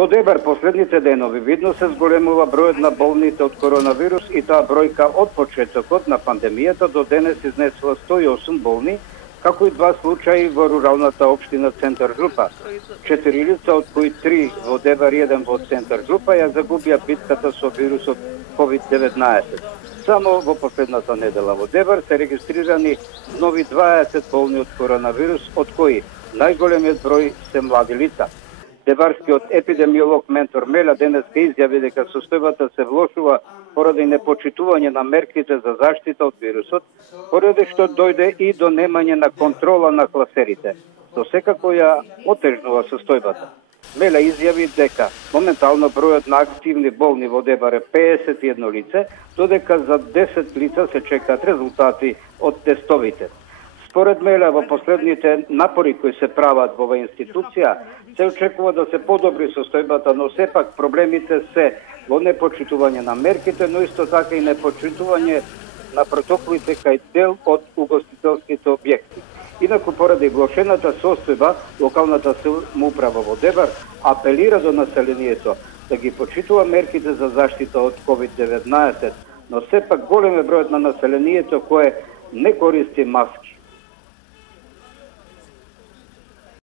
Во Дебар последните денови видно се зголемува бројот на болните од коронавирус и таа бројка од почетокот на пандемијата до денес изнесува 108 болни, како и 2 случаи во руралната општина Центар Жупа. 4 лица, од кои 3 во Дебар и 1 во Центар Жупа, ја загубија битката со вирусот COVID-19. Само во последната недела во Дебар се регистрирани нови 20 болни од коронавирус, од кои најголемиот број се млади лица. Дебарскиот епидемиолог Ментор Меля денеска изјави дека состојбата се влошува поради непочитување на мерките за заштита од вирусот, поради што дојде и до немање на контрола на класерите, што секако ја отежнува состојбата. Меля изјави дека моментално бројот на активни болни во Дебар е 51 лице, додека за 10 лица се чекаат резултати од тестовите. Според Меля, во последните напори кои се прават во оваа институција, се очекува да се подобри состојбата, но сепак проблемите се во непочитување на мерките, но исто така и непочитување на протоколите кај дел од угостителските објекти. Инаку, поради влошената состојба, локалната самоуправа во Дебар апелира до населението да ги почитува мерките за заштита од COVID-19, но сепак голем е бројот на населението кое не користи маски.